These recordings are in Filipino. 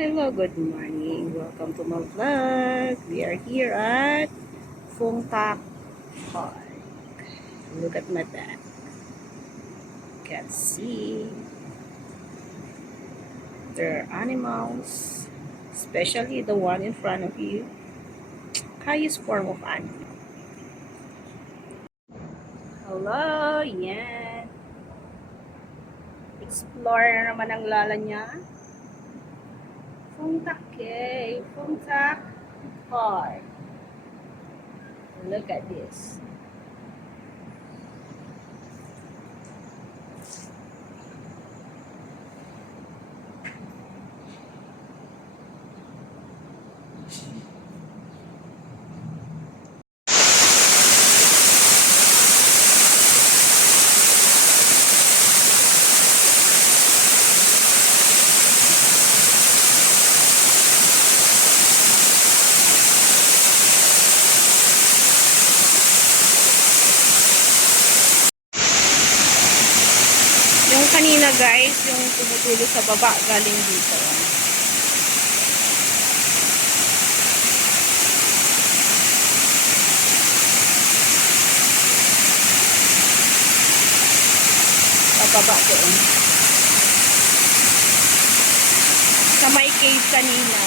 Hello, good morning. Welcome to my vlog. We are here at Phuong Tak Park. Look at my back. You can see there are animals, especially the one in front of you. Highest form of animal. Hello, yan. Explorer naman ang lala niya. Phuong Tak Cave, Phuong Tak Park. Look at this. Yung kanina guys, yung tumutulo sa baba galing dito. Pababa doon. Sa may cave kanina.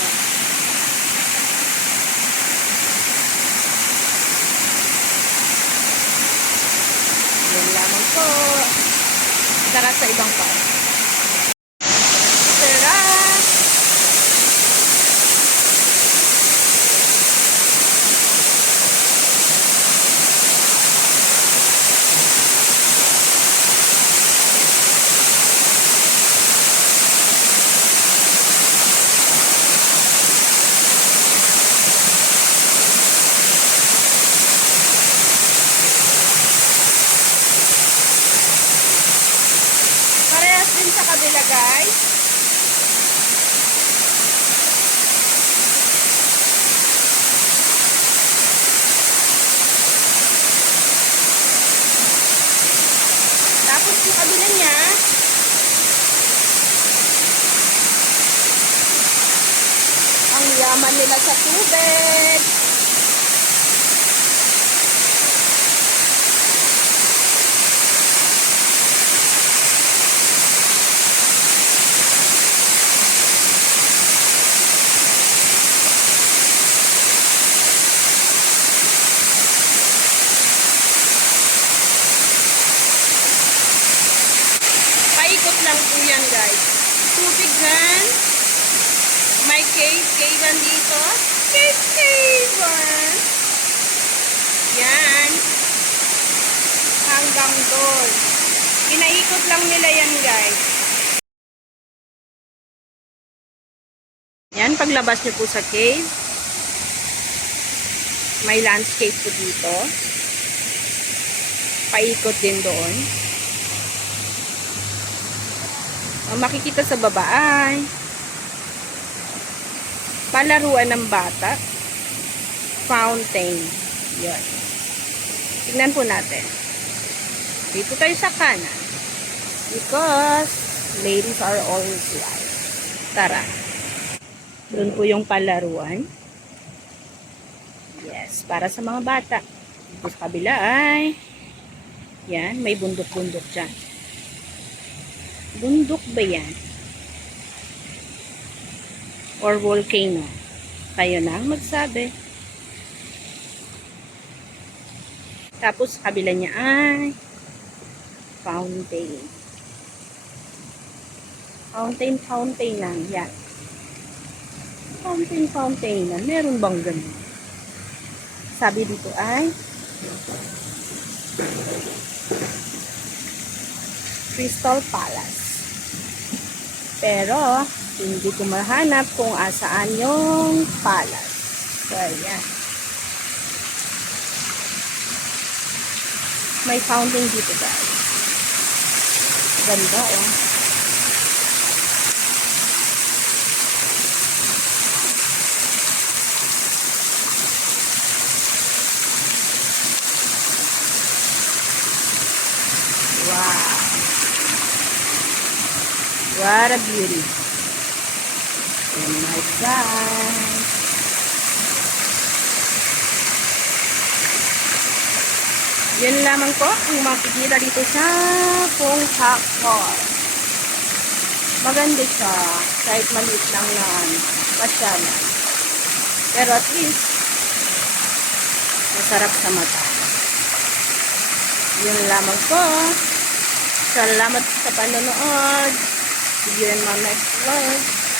Yan lamang po. Tara sa ibang part. Tara! Parehas din sa kabila guys. Tapos yung kabila niya, ang yaman nila sa tubig. Paikot lang po yan guys. Tubig dyan. May cave dito. Cave. Yan. Hanggang doon. Pinaikot lang nila yan guys. Yan, paglabas nyo po sa cave. May landscape po dito. Paikot din doon. Ang makikita sa baba ay palaruan ng bata. Fountain. Yan. Tignan po natin. Dito tayo sa kanan. Because ladies are always right. Tara. Doon po yung palaruan. Yes, para sa mga bata. Dito sa kabila ay yan, may bundok-bundok dyan. Bundok ba yan? Or volcano? Kayo na ang magsabi. Tapos kabila niya ay fountain. Fountain lang. Yan. Fountain lang. Meron bang ganun? Sabi dito ay Crystal Palace. Pero, hindi ko mahanap kung asaan yung palace. So, ayan. May fountain dito guys. Ganda oh. Wow. What a beauty. And my guys. Yan lamang po ang makikita dito sa Pungtak Park. Maganda siya. Kahit maliit lang na pasyalan. Pero at least, masarap sa mata. Yun lamang po. Salamat sa panonood. See you in my next vlog.